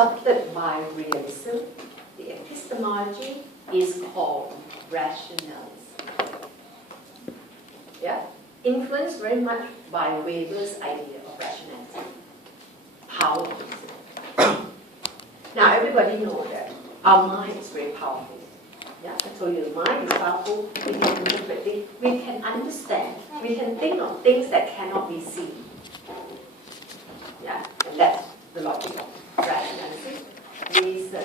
adopted by realism, the epistemology is called rationalism. Yeah? Influenced very much by Weber's idea of rationality. Power. Now, everybody knows that our mind is very powerful. Yeah, I told you the mind is powerful. We can interpret things. We can understand. We can think of things that cannot be seen. Yeah, and that's the logic of rationality. Reason.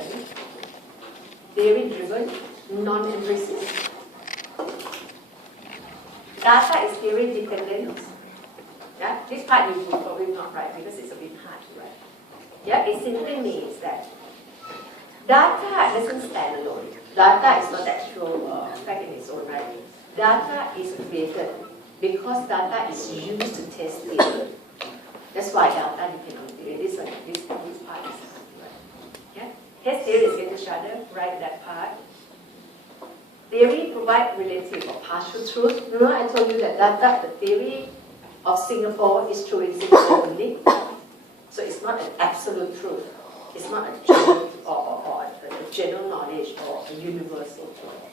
Theory-driven, non-empiricist. Data is theory-dependent. Yeah, this part you will probably not write because it's a bit hard to write. Yeah, it simply means that data doesn't stand alone. Data is not actual fact in its own right. Data is created because data is used to test theory. That's why data depends on theory. This part is right. Yeah? Test theory is against each other, write that part. Theory provides relative or partial truth. Remember I told you that data, the theory of Singapore is true in Singapore only. So it's not an absolute truth. It's not a general or a general knowledge or a universal truth.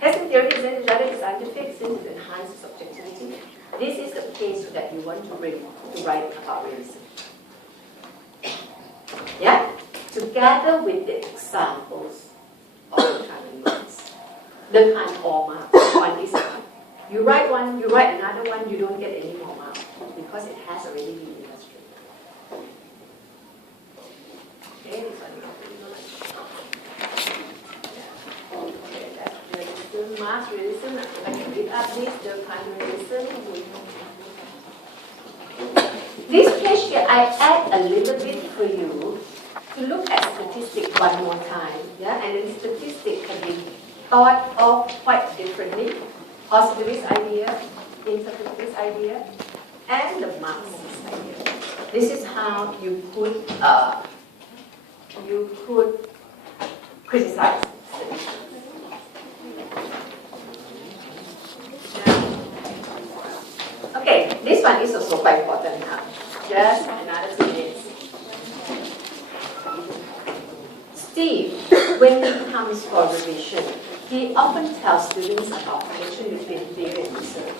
Testing theory is against each other is scientific since it enhances objectivity. This is the case that you want to bring to write about realism. Yeah? Together with the examples of the kind of words. The kind of mark. One is you write one, you write another one, you don't get any more marks because it has already been illustrated. Okay, this one okay, that's realism, mass realism. I can pick up this, the kind of realism. This page here, I add a little bit for you to look at statistics one more time. Yeah, and then statistics can be thought of quite differently. Positivist idea, interpretivist idea, and the Marxist idea. This is how you could criticize statistics. Okay, this one is also quite important now. Just another 2 minutes. Steve, when he comes for revision, he often tells students about connection between theory and research,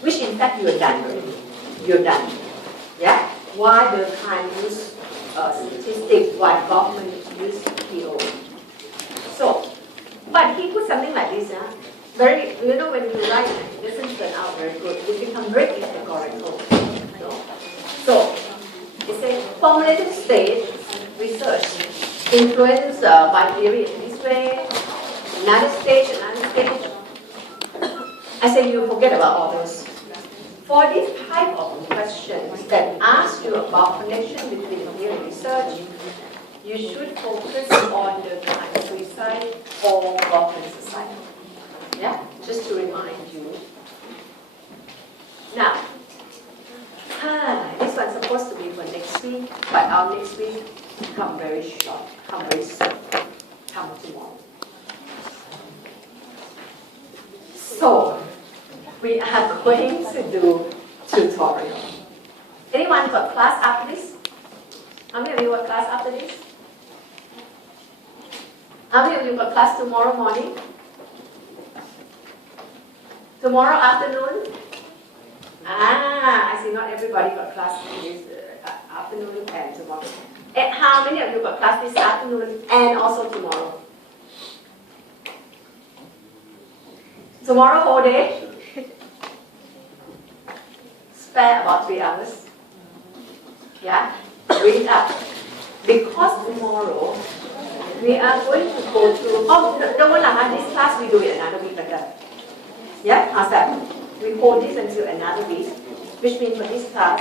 which in fact you're done already. You're done. Yeah? Why Durkheim use statistics, why Goffman use PO. So, but he put something like this, very, you know, when you write, it doesn't turn out very good. It becomes very categorical. No? So, it says formulated state research influenced by theory in this way. Another stage. I say you forget about all those. For this type of questions that ask you about connection between theory and research, you should focus on the kind of suicide or Goffman society. Yeah, just to remind you. Now, this one's supposed to be for next week, but our next week come very short, come very soon, come tomorrow. So, we are going to do tutorial. Anyone got class after this? How many of you got class after this? How many of you got class tomorrow morning? Tomorrow afternoon? I see not everybody got class this afternoon and tomorrow. And how many of you got class this afternoon and also tomorrow? Tomorrow whole day? Spare about 3 hours. Yeah? Read up. Because tomorrow, we are going to go through, this class we do it another week later. Yeah? How's that? We hold this until another week, which means for this class,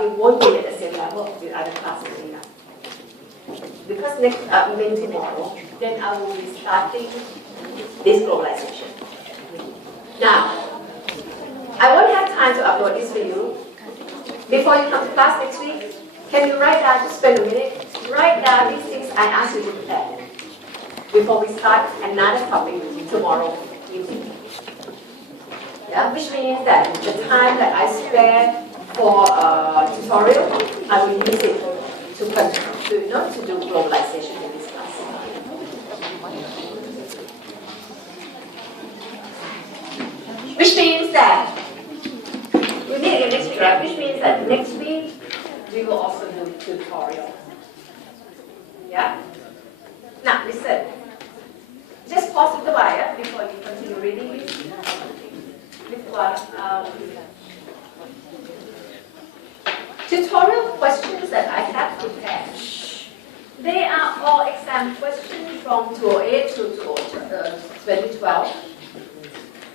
it won't be at the same level with other classes anymore. Because next, even tomorrow, then I will be starting this globalization. Now, I won't have time to upload this for you. Before you come to class next week, can you write down, just spend a minute, write down these things I asked you to prepare before we start another topic with you tomorrow evening. Yeah, which means that the time that I spare for tutorial, I will use it to do globalization in this class. Which means that we need it next week, right? Which means that next week we will also do tutorial. Yeah? Now listen. Just pause with the wire before you continue reading this. Tutorial questions that I have prepared. They are all exam questions from 2008 to 2012.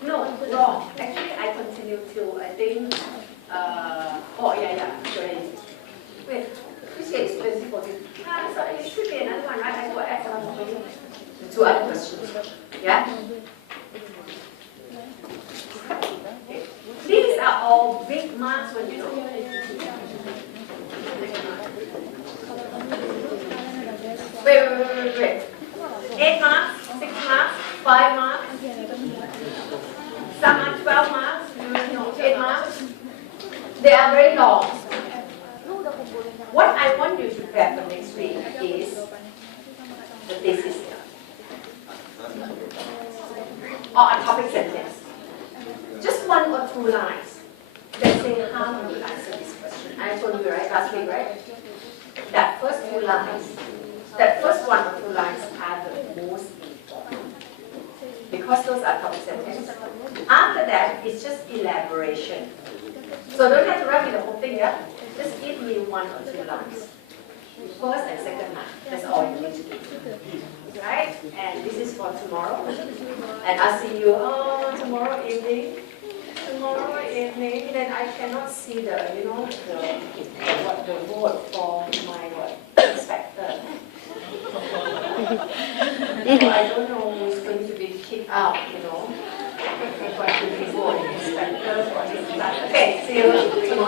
No, wrong. Actually, I continue till I think. Sorry. Wait, which year is 2014? So it should be another one, right? I will add some two other questions. Yeah. These are all big marks when you know. Wait. 8 marks, 6 marks, 5 marks. Some are 12 marks, 8 marks. They are very long. What I want you to prepare for next week is the thesis or a topic sentence. Just 1 or 2 lines that say how you answer this question. I told you last week, right? That first 2 lines, that first 1 or 2 lines are the most important because those are topic sentences. After that, it's just elaboration. So don't have to write me the whole thing, yeah? Just give me 1 or 2 lines. First and second line. That's all you need to do. Right? And this is for tomorrow. And I'll see you tomorrow evening. Then I cannot see the vote for my inspector. So I don't know who's going to be kicked out, What to be vote inspector for this class. Okay, see you tomorrow.